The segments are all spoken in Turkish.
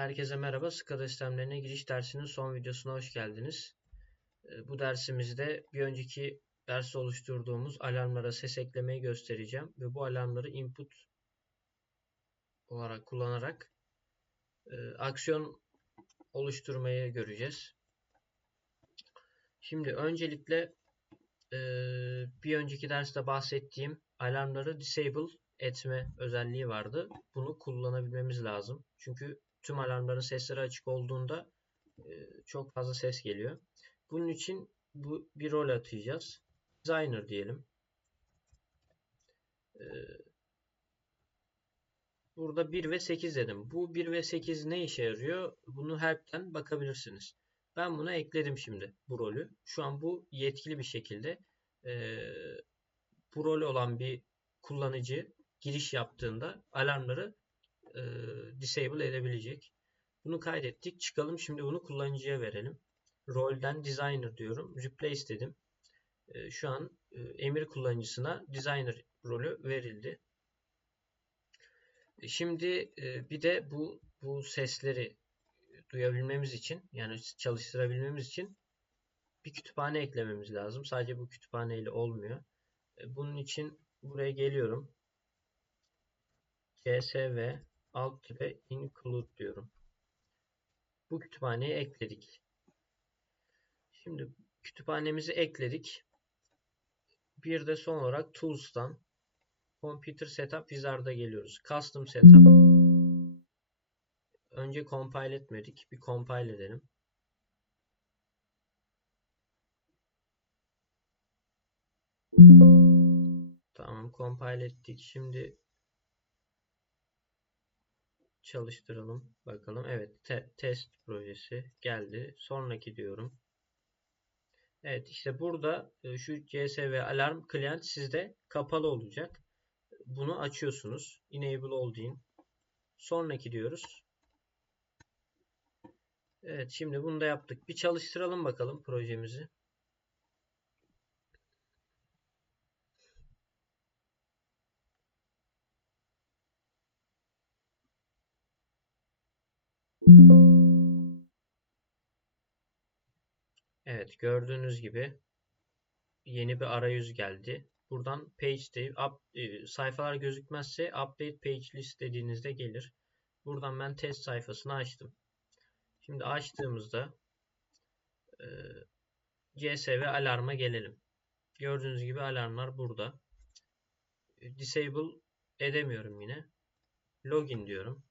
Herkese merhaba. SCADA sistemlerine giriş dersinin son videosuna hoş geldiniz. Ee, Bu dersimizde bir önceki derste oluşturduğumuz alarmlara ses eklemeyi göstereceğim ve bu alarmları input olarak kullanarak e, aksiyon oluşturmayı göreceğiz. Şimdi öncelikle e, bir önceki derste bahsettiğim alarmları disable etme özelliği vardı. Bunu kullanabilmemiz lazım. Çünkü tüm alarmların sesleri açık olduğunda e, çok fazla ses geliyor. Bunun için bu bir rol atayacağız. Designer diyelim. E, burada 1 ve 8 dedim. Bu 1 ve 8 ne işe yarıyor? Bunu help'ten bakabilirsiniz. Ben buna ekledim şimdi bu rolü. Şu an bu yetkili bir şekilde e, bu rol olan bir kullanıcı giriş yaptığında alarmları e, disable edebilecek. Bunu kaydettik. Çıkalım şimdi bunu kullanıcıya verelim. Rolden designer diyorum. Replace dedim. E, şu an e, emir kullanıcısına designer rolü verildi. E, şimdi e, bir de bu bu sesleri duyabilmemiz için yani çalıştırabilmemiz için bir kütüphane eklememiz lazım. Sadece bu kütüphane ile olmuyor. E, bunun için buraya geliyorum. csv alt tipe include diyorum. Bu kütüphaneyi ekledik. Şimdi kütüphanemizi ekledik. Bir de son olarak Tools'tan Computer Setup Wizard'a geliyoruz. Custom Setup. Önce compile etmedik. Bir compile edelim. Tamam compile ettik. Şimdi çalıştıralım. Bakalım. Evet. Te test projesi geldi. Sonraki diyorum. Evet işte burada e, şu CSV alarm client sizde kapalı olacak. Bunu açıyorsunuz. Enable all. Sonraki diyoruz. Evet şimdi bunu da yaptık. Bir çalıştıralım bakalım projemizi. Evet gördüğünüz gibi yeni bir arayüz geldi. Buradan page up, e, sayfalar gözükmezse update page list dediğinizde gelir. Buradan ben test sayfasını açtım. Şimdi açtığımızda e, CSV alarma gelelim. Gördüğünüz gibi alarmlar burada. E, disable edemiyorum yine. Login diyorum.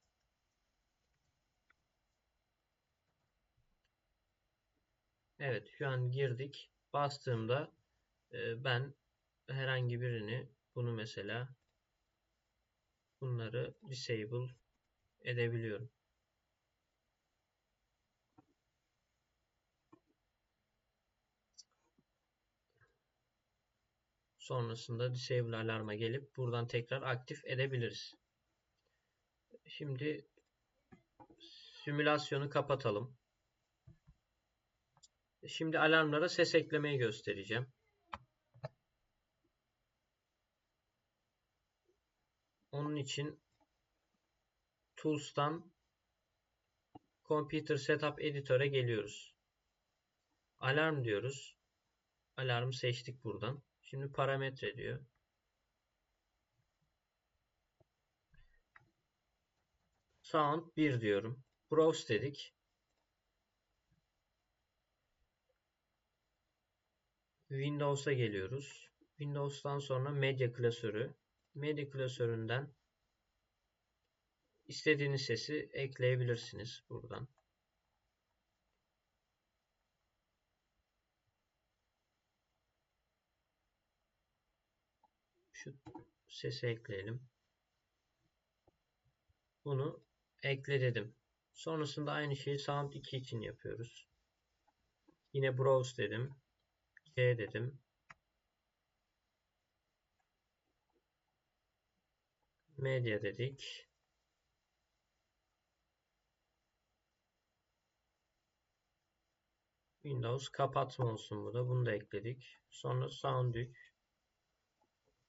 Evet şu an girdik. Bastığımda e, ben herhangi birini bunu mesela bunları disable edebiliyorum. Sonrasında disable alarma gelip buradan tekrar aktif edebiliriz. Şimdi simülasyonu kapatalım. Şimdi alarmlara ses eklemeyi göstereceğim. Onun için Tools'tan Computer Setup Editor'a geliyoruz. Alarm diyoruz. Alarmı seçtik buradan. Şimdi parametre diyor. Sound 1 diyorum. Browse dedik. Windows'a geliyoruz. Windows'tan sonra medya klasörü. Medya klasöründen istediğiniz sesi ekleyebilirsiniz buradan. Şu sesi ekleyelim. Bunu ekle dedim. Sonrasında aynı şeyi Sound 2 için yapıyoruz. Yine Browse dedim. Dedim. Medya dedik. Windows kapatma olsun bu da. Bunu da ekledik. Sonra Sound 3.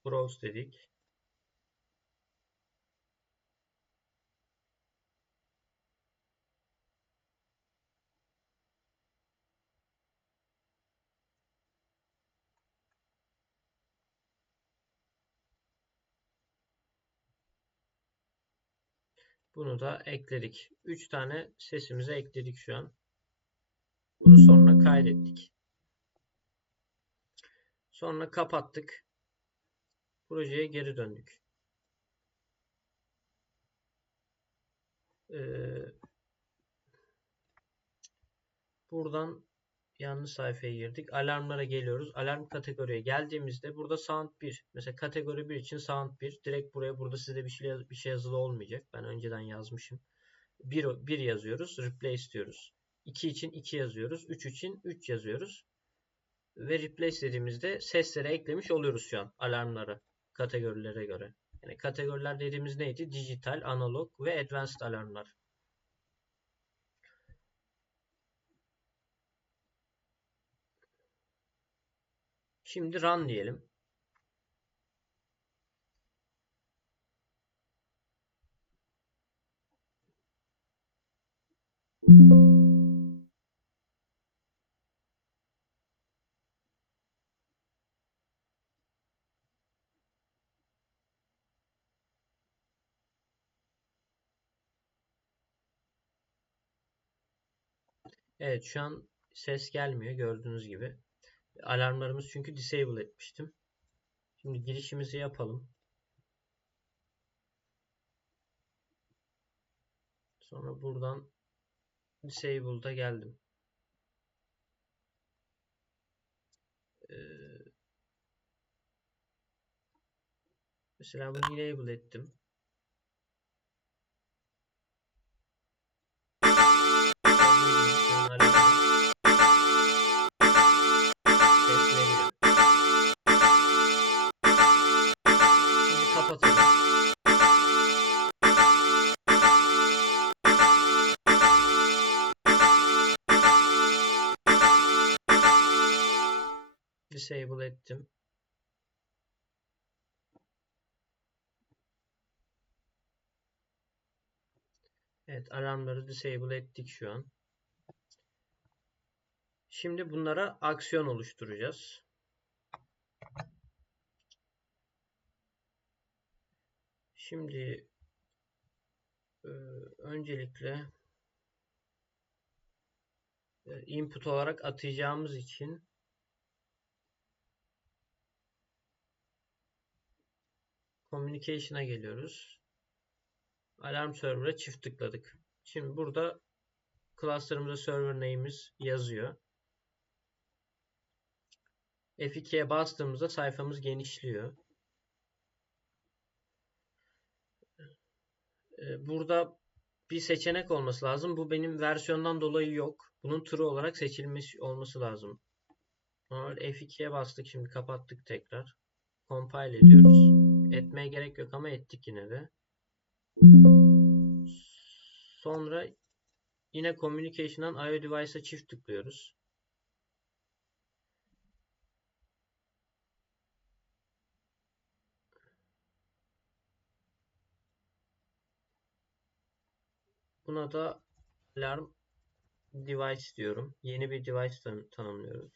Browse dedik. Bunu da ekledik. 3 tane sesimize ekledik şu an. Bunu sonra kaydettik. Sonra kapattık. Projeye geri döndük. Ee, buradan yanlış sayfaya girdik. Alarmlara geliyoruz. Alarm kategoriye geldiğimizde burada sound 1. Mesela kategori 1 için sound 1. Direkt buraya burada size bir şey, bir şey yazılı olmayacak. Ben önceden yazmışım. 1, 1 yazıyoruz. Replace diyoruz. 2 için 2 yazıyoruz. 3 için 3 yazıyoruz. Ve replace dediğimizde seslere eklemiş oluyoruz şu an alarmları kategorilere göre. Yani kategoriler dediğimiz neydi? Dijital, analog ve advanced alarmlar. Şimdi run diyelim. Evet şu an ses gelmiyor gördüğünüz gibi. Alarmlarımız çünkü disable etmiştim. Şimdi girişimizi yapalım. Sonra buradan disabled'a geldim. Ee, mesela bunu enable ettim. Evet alarmları disable ettik şu an. Şimdi bunlara aksiyon oluşturacağız. Şimdi e, öncelikle e, input olarak atacağımız için Communication'a geliyoruz. Alarm Server'a çift tıkladık. Şimdi burada cluster'ımıza server name'imiz yazıyor. F2'ye bastığımızda sayfamız genişliyor. Ee, burada bir seçenek olması lazım. Bu benim versiyondan dolayı yok. Bunun true olarak seçilmiş olması lazım. F2'ye bastık. Şimdi kapattık tekrar. Compile ediyoruz. Etmeye gerek yok ama ettik yine de. Sonra yine Communication'dan IO Device'a çift tıklıyoruz. Buna da alarm device diyorum. Yeni bir device tan tanımlıyoruz.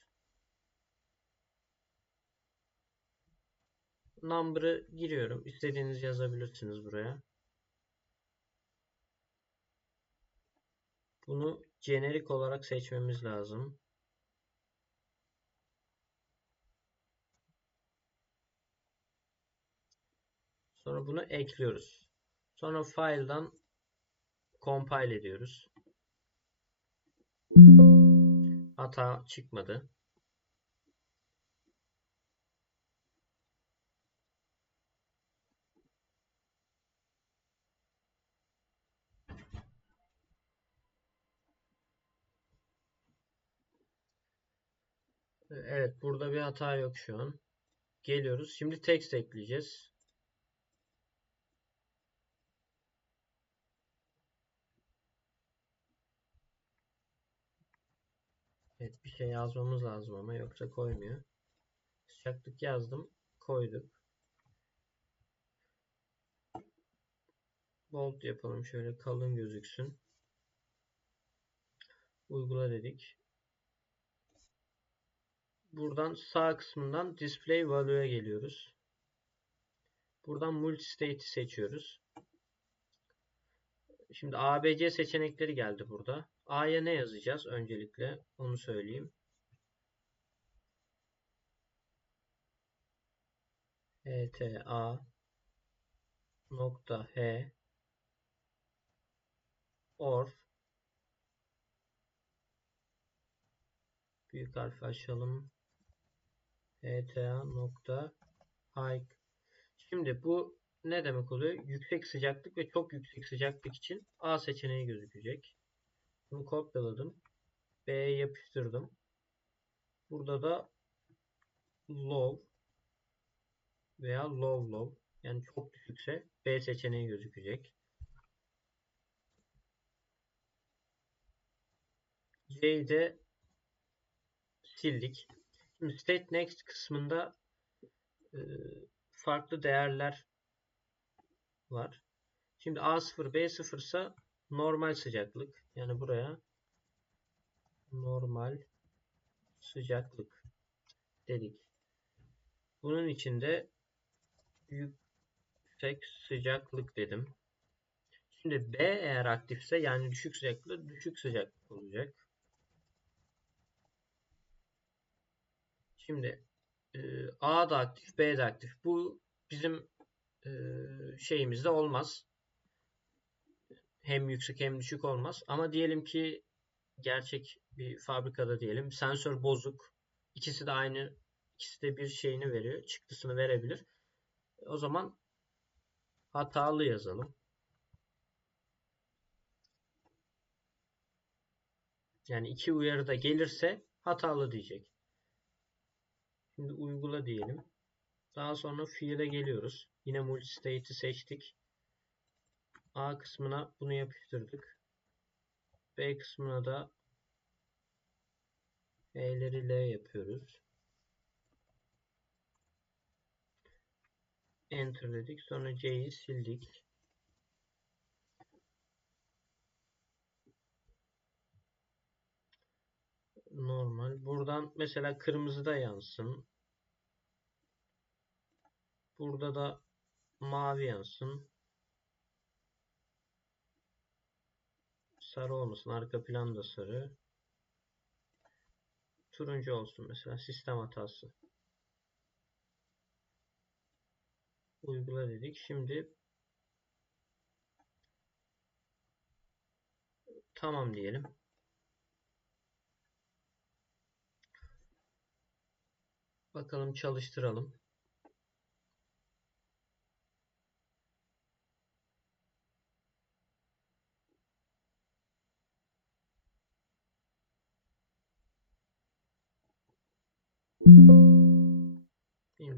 number'ı giriyorum. İstediğiniz yazabilirsiniz buraya. Bunu jenerik olarak seçmemiz lazım. Sonra bunu ekliyoruz. Sonra file'dan compile ediyoruz. Hata çıkmadı. Evet burada bir hata yok şu an. Geliyoruz. Şimdi text ekleyeceğiz. Evet bir şey yazmamız lazım ama yoksa koymuyor. Sıcaklık yazdım. Koyduk. Bold yapalım. Şöyle kalın gözüksün. Uygula dedik. Buradan sağ kısmından Display Value'ya geliyoruz. Buradan Multistate'i seçiyoruz. Şimdi ABC seçenekleri geldi burada. A'ya ne yazacağız öncelikle onu söyleyeyim. ETA nokta H or büyük harf açalım. ETA nokta hike. Şimdi bu ne demek oluyor? Yüksek sıcaklık ve çok yüksek sıcaklık için A seçeneği gözükecek. Bunu kopyaladım. B'ye yapıştırdım. Burada da low veya low low yani çok düşükse B seçeneği gözükecek. C'yi de sildik. State next kısmında e, farklı değerler var. Şimdi A0 B0 ise normal sıcaklık. Yani buraya normal sıcaklık dedik. Bunun içinde yüksek sıcaklık dedim. Şimdi B eğer aktifse yani düşük sıcaklık düşük sıcaklık olacak. Şimdi e, A da aktif, B de aktif. Bu bizim e, şeyimizde olmaz. Hem yüksek hem düşük olmaz. Ama diyelim ki gerçek bir fabrikada diyelim sensör bozuk. İkisi de aynı ikisi de bir şeyini veriyor. Çıktısını verebilir. O zaman hatalı yazalım. Yani iki uyarı da gelirse hatalı diyecek. Şimdi uygula diyelim. Daha sonra fiile geliyoruz. Yine multistate'i seçtik. A kısmına bunu yapıştırdık. B kısmına da E'leri L yapıyoruz. Enter dedik. Sonra C'yi sildik. Normal. Buradan mesela kırmızı da yansın. Burada da mavi yansın. Sarı olmasın. Arka plan da sarı. Turuncu olsun mesela. Sistem hatası. Uygula dedik. Şimdi tamam diyelim. Bakalım çalıştıralım.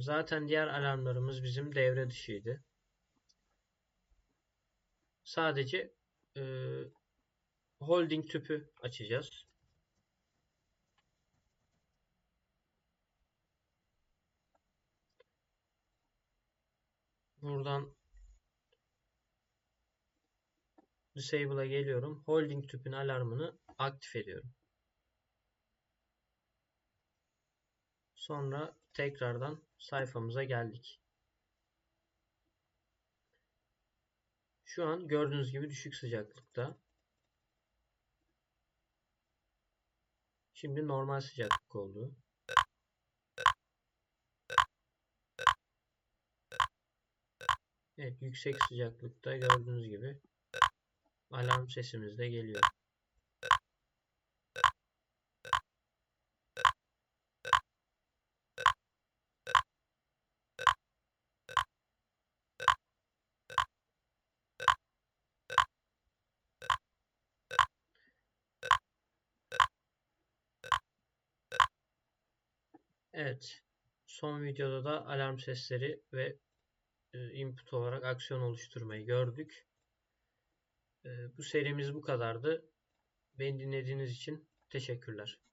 Zaten diğer alarmlarımız bizim devre dışıydı. Sadece e, holding tüpü açacağız. Buradan Disable'a geliyorum. Holding tüpün alarmını aktif ediyorum. Sonra tekrardan sayfamıza geldik. Şu an gördüğünüz gibi düşük sıcaklıkta. Şimdi normal sıcaklık oldu. Evet yüksek sıcaklıkta gördüğünüz gibi alarm sesimiz de geliyor. Evet. Son videoda da alarm sesleri ve input olarak aksiyon oluşturmayı gördük. E, bu serimiz bu kadardı. Beni dinlediğiniz için teşekkürler.